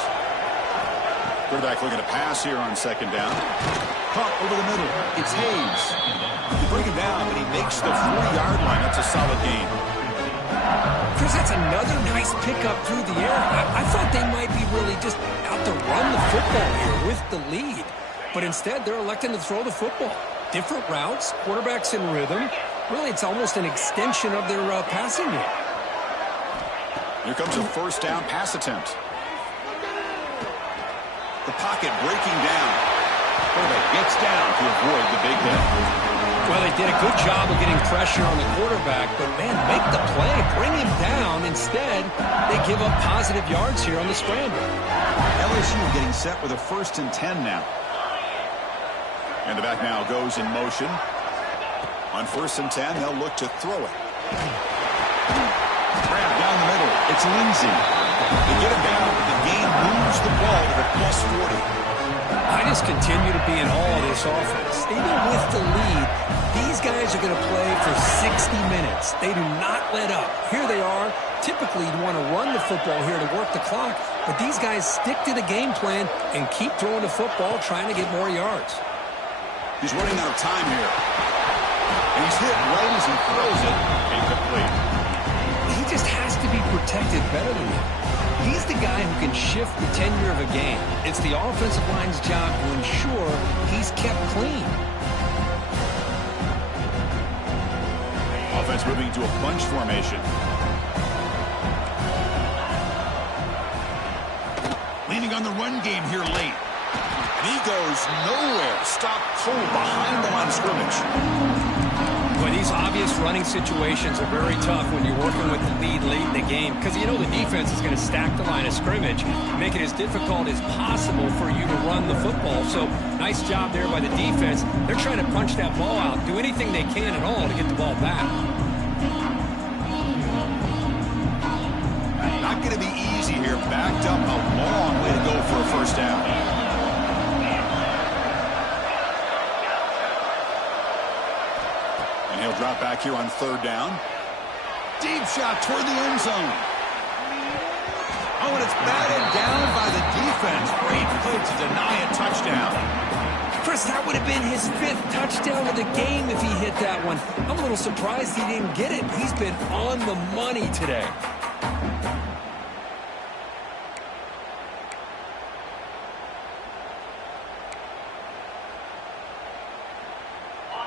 Quarterback looking to pass here on 2nd down. Caught over the middle. It's Hayes. They bring him down, but he makes the 40-yard line. That's a solid gain. Chris, that's another nice pickup through the air. I thought they might be really just out to run the football here with the lead. But instead, they're electing to throw the football. Different routes, quarterbacks in rhythm. Really, it's almost an extension of their passing game. Here comes a 1st down pass attempt. The pocket breaking down. Quarterback gets down to avoid the big hit. Well, they did a good job of getting pressure on the quarterback, but, man, make the play, bring him down. Instead, they give up positive yards here on the scramble. LSU getting set with a 1st and 10 now. And the back now goes in motion. On 1st and 10, they'll look to throw it. Grab down the middle. It's Lindsey. They get him down, but the game moves the ball to the +40. I just continue to be in awe of this offense. Even with the lead, these guys are going to play for 60 minutes. They do not let up. Here they are. Typically, you want to run the football here to work the clock, but these guys stick to the game plan and keep throwing the football, trying to get more yards. He's running out of time here. And he's hit right as he throws it. Incomplete. He just has to be protected better than that. He's the guy who can shift the tenure of a game. It's the offensive line's job to ensure he's kept clean. Offense moving to a bunch formation. Leaning on the run game here late. And he goes nowhere. Stopped cold behind the line of scrimmage. Boy, these obvious running situations are very tough when you're working with the lead late in the game because you know the defense is going to stack the line of scrimmage, make it as difficult as possible for you to run the football. So nice job there by the defense. They're trying to punch that ball out, do anything they can at all to get the ball back. Not going to be easy here. Backed up a long way to go for a 1st down. He'll drop back here on 3rd down. Deep shot toward the end zone. Oh, and it's batted down by the defense. Great play to deny a touchdown. Chris, that would have been his 5th touchdown of the game if he hit that one. I'm a little surprised he didn't get it. He's been on the money today.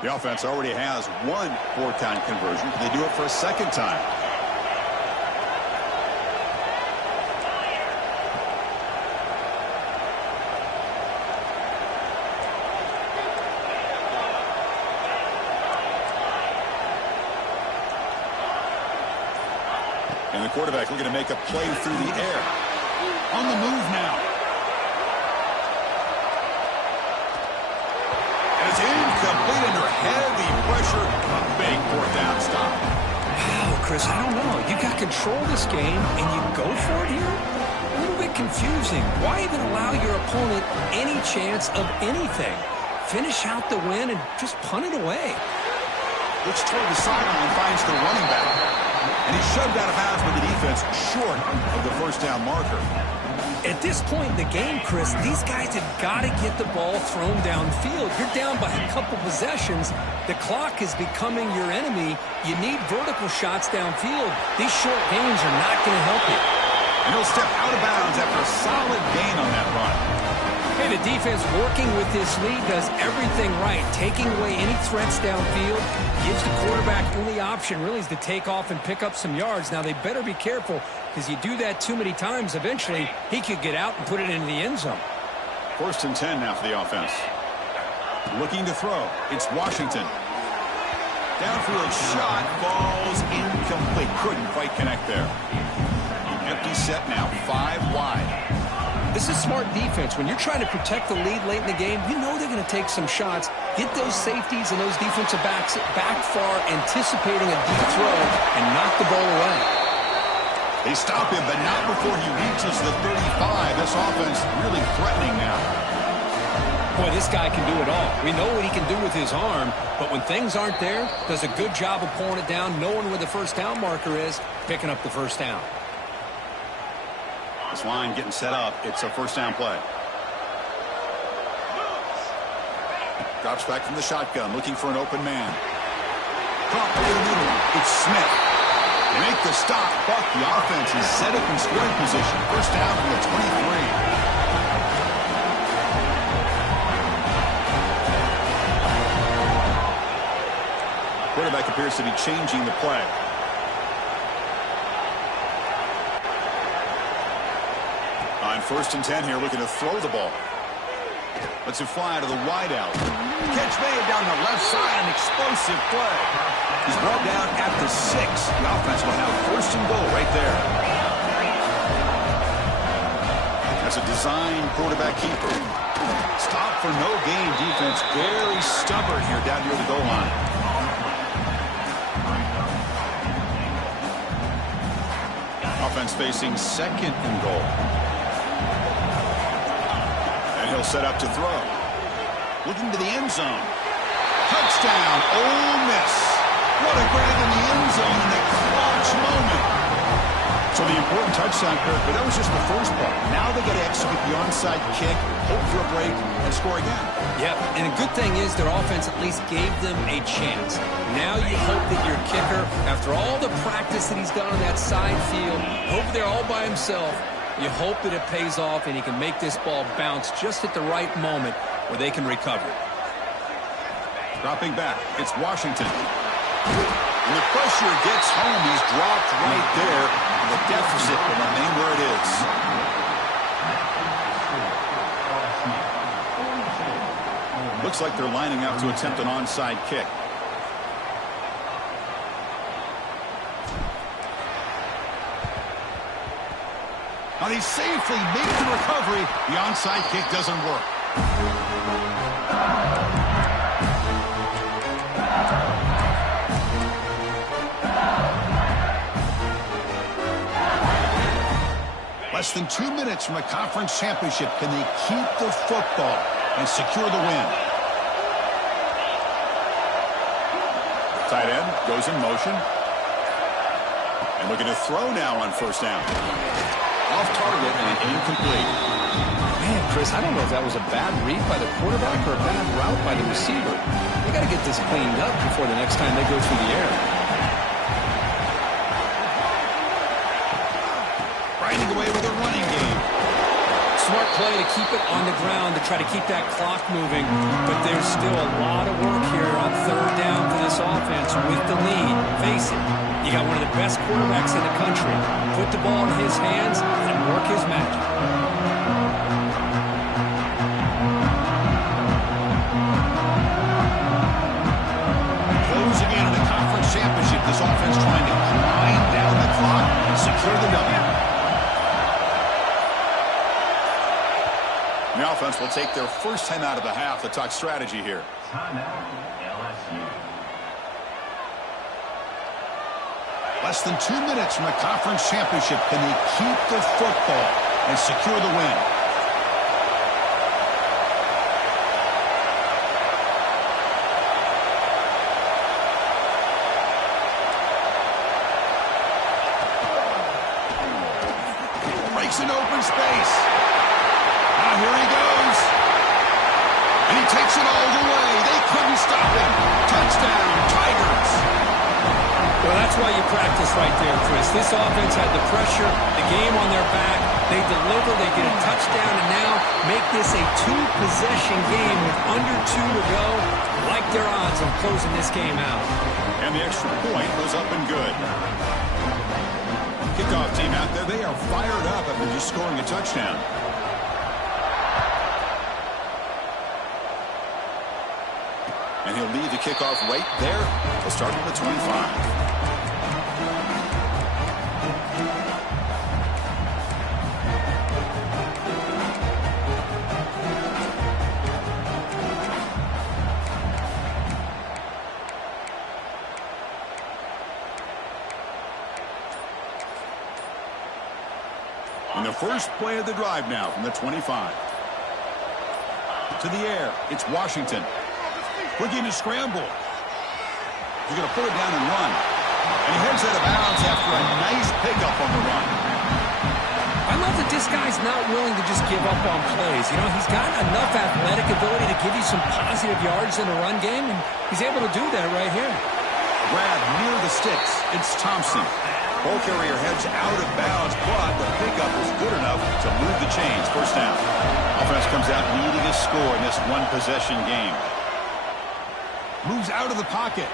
The offense already has one fourth-down conversion. Can they do it for a second time? And the quarterback looking to make a play through the air. On the move now. And it's incomplete under heavy pressure. A big fourth down stop. Wow, Chris, I don't know. You got control of this game, and you go for it here? A little bit confusing. Why even allow your opponent any chance of anything? Finish out the win and just punt it away. Looks toward the sideline, finds the running back. And he's shoved out of bounds by the defense short of the first down marker. At this point in the game, Chris, these guys have got to get the ball thrown downfield. You're down by a couple possessions. The clock is becoming your enemy. You need vertical shots downfield. These short gains are not going to help you. And he'll step out of bounds after a solid gain on that run. Hey, the defense working with this lead does everything right. Taking away any threats downfield gives the quarterback only option really is to take off and pick up some yards. Now, they better be careful because you do that too many times, eventually he could get out and put it into the end zone. 1st and 10 now for the offense. Looking to throw. It's Washington. Downfield shot falls incomplete. Couldn't quite connect there. Empty set now, 5 wide. This is smart defense. When you're trying to protect the lead late in the game, you know they're going to take some shots. Get those safeties and those defensive backs back far, anticipating a deep throw, and knock the ball away. They stop him, but not before he reaches the 35. This offense really threatening now. Boy, this guy can do it all. We know what he can do with his arm, but when things aren't there, does a good job of pulling it down, knowing where the first down marker is, picking up the first down. This line getting set up. It's a first down play. Drops back from the shotgun, looking for an open man. Caught over the middle. It's Smith. They make the stop, but the offense is set up in scoring position. First down from the 23. Quarterback appears to be changing the play. On 1st and 10 here, looking to throw the ball. Lets it fly to the wideout. Catch made down the left side, an explosive play. He's brought down at the 6. The offense will have 1st and goal right there. That's a design quarterback keeper. Stop for no gain defense. Very stubborn here down near the goal line. Offense facing 2nd and goal. And he'll set up to throw. Looking to the end zone. Touchdown, Ole Miss. What a grab in the end zone in that clutch moment. So the important touchdown, Kirk, but that was just the first part. Now they got to execute the onside kick, hope for a break, and score again. Yep, and a good thing is their offense at least gave them a chance. Now you hope that your kicker, after all the practice that he's done on that side field, hope they're all by himself, you hope that it pays off and he can make this ball bounce just at the right moment where they can recover. Dropping back, it's Washington. And the pressure gets home. He's dropped right there. And the deficit will remain where it is. Looks like they're lining up to attempt an onside kick. Now they safely make the recovery. The onside kick doesn't work. Less than 2 minutes from a conference championship. Can they keep the football and secure the win? Tight end goes in motion. And looking to throw now on 1st down. Off target and incomplete. Man, Chris, I don't know if that was a bad read by the quarterback or a bad route by the receiver. They got to get this cleaned up before the next time they go through the air. Riding away with a running game. Smart play to keep it on the ground, to try to keep that clock moving. But there's still a lot of work here on third down for this offense with the lead. Face it, you got one of the best quarterbacks in the country. Put the ball in his hands and work his magic. Closing in on the conference championship, this offense trying to grind down the clock and secure the W. The offense will take their first time out of the half to talk strategy here. Timeout, LSU. Less than 2 minutes from the conference championship. Can they keep the football and secure the win? Breaks an open space. Now here he goes. And he takes it all the way. They couldn't stop him. Touchdown, Tigers. Well, that's why you practice right there, Chris. This offense had the pressure, the game on their back. They deliver, they get a touchdown, and now make this a two-possession game with under 2 to go. Like their odds of closing this game out. And the extra point goes up and good. Kickoff team out there, they are fired up after just scoring a touchdown. And he'll leave the kickoff right there. He'll start from the 25. And the first play of the drive now from the 25. To the air, it's Washington. Looking to scramble. He's going to put it down and run. And he heads out of bounds after a nice pickup on the run. I love that this guy's not willing to just give up on plays. You know, he's got enough athletic ability to give you some positive yards in the run game, and he's able to do that right here. Grab near the sticks. It's Thompson. Ball carrier heads out of bounds, but the pickup is good enough to move the chains. First down. Offense comes out needing a score in this one-possession game. Moves out of the pocket.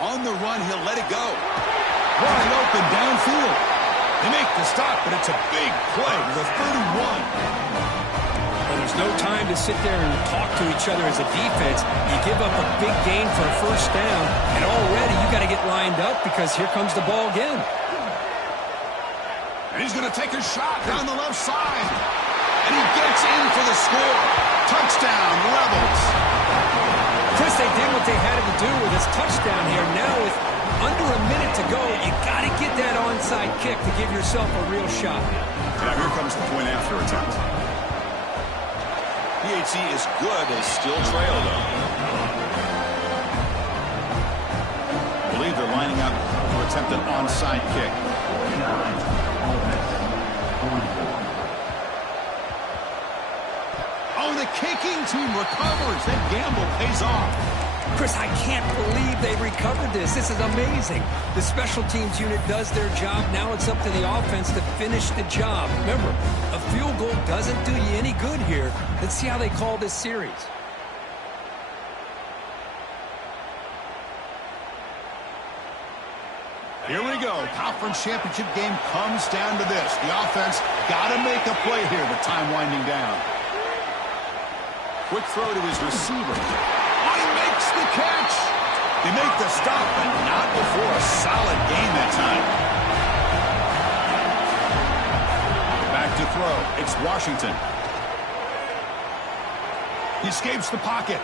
On the run, he'll let it go. Wide open downfield. They make the stop, but it's a big play to the 31. Well, there's no time to sit there and talk to each other as a defense. You give up a big gain for a first down, and already you got to get lined up because here comes the ball again. And he's going to take a shot down the left side. And he gets in for the score. Touchdown, Rebels. Chris, they did what they had to do with this touchdown here. Now with under a minute to go, you got to get that onside kick to give yourself a real shot. Now here comes the point after attempt. PAT is good. They still trail, though. I believe they're lining up to attempt an onside kick. Oh, the kicking team recovers. That gamble pays off. Chris, I can't believe they recovered this. This is amazing. The special teams unit does their job. Now it's up to the offense to finish the job. Remember, a field goal doesn't do you any good here. Let's see how they call this series. Here we go. Conference championship game comes down to this. The offense got to make a play here with time winding down. Quick throw to his receiver. Oh, he makes the catch. They make the stop, but not before a solid gain that time. Back to throw. It's Washington. He escapes the pocket.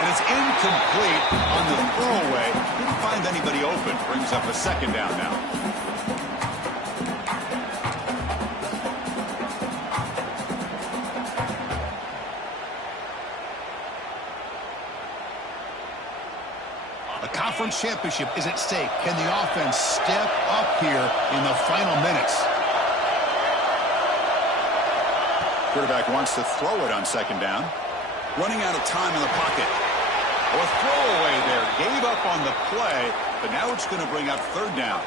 And it's incomplete on the throwaway. Didn't find anybody open. Brings up a second down now. The conference championship is at stake. Can the offense step up here in the final minutes? Quarterback wants to throw it on second down. Running out of time in the pocket. Oh, a throwaway there. Gave up on the play, but now it's going to bring up third down.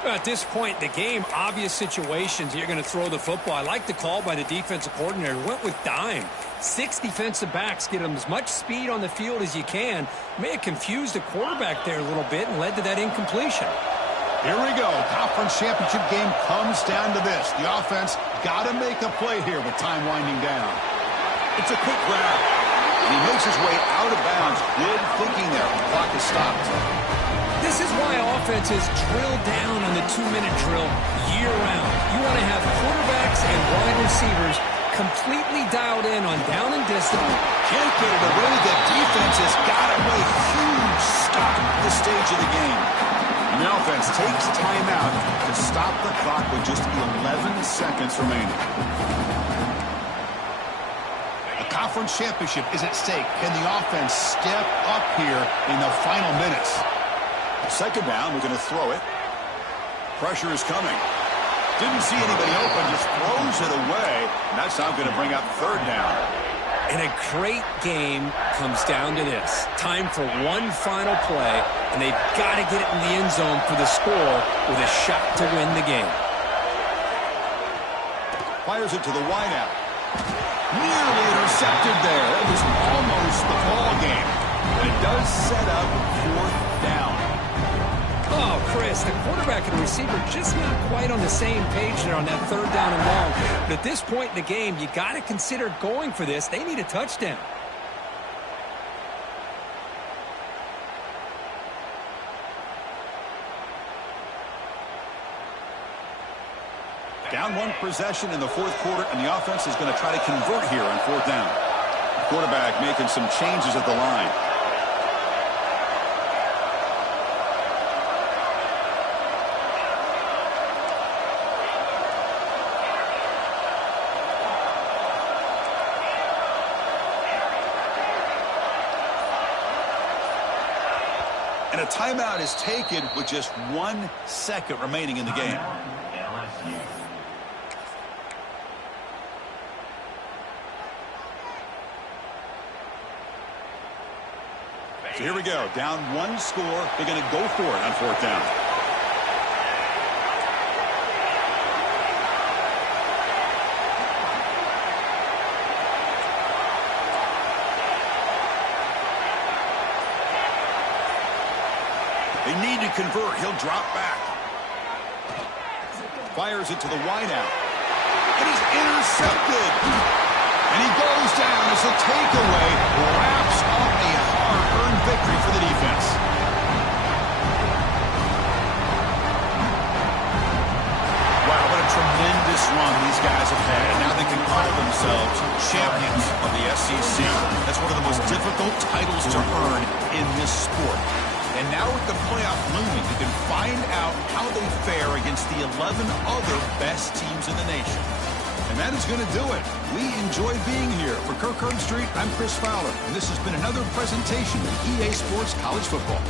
At this point in the game, obvious situations, you're going to throw the football. I like the call by the defensive coordinator. Went with dime. 6 defensive backs, get them as much speed on the field as you can. May have confused the quarterback there a little bit and led to that incompletion. Here we go. Conference championship game comes down to this. The offense got to make a play here with time winding down. It's a quick grab. And he makes his way out of bounds. Good thinking there. The clock is stopped. This is why offenses drill down on the 2-minute drill year-round. You want to have quarterbacks and wide receivers completely dialed in on down and distance. Can't get it away. The defense has got away. Huge stop at this stage of the game. And the offense takes timeout to stop the clock with just 11 seconds remaining. The conference championship is at stake. Can the offense step up here in the final minutes? Second down, we're going to throw it. Pressure is coming. Didn't see anybody open, just throws it away. And that's now going to bring up third down. And a great game comes down to this. Time for one final play, and they've got to get it in the end zone for the score with a shot to win the game. Fires it to the wideout. Nearly intercepted there. It was almost the ball game. But it does set up fourth down. Oh, Chris, the quarterback and the receiver just not quite on the same page there on that third down and long. But at this point in the game, you got to consider going for this. They need a touchdown. Down one possession in the fourth quarter, and the offense is going to try to convert here on fourth down. The quarterback making some changes at the line. And a timeout is taken with just 1 second remaining in the game. LSU. So here we go. Down one score. They're going to go for it on fourth down. They need to convert. He'll drop back. Fires it to the wideout. And he's intercepted. And he goes down as a takeaway. Wraps up a hard-earned victory for the defense. Wow, what a tremendous run these guys have had. And now they can call themselves champions of the SEC. That's one of the most difficult titles to earn in this sport. And now with the playoff looming, they can find out how they fare against the 11 other best teams in the nation. And that is going to do it. We enjoy being here. For Kirk Herbstreit, I'm Chris Fowler, and this has been another presentation of EA Sports College Football.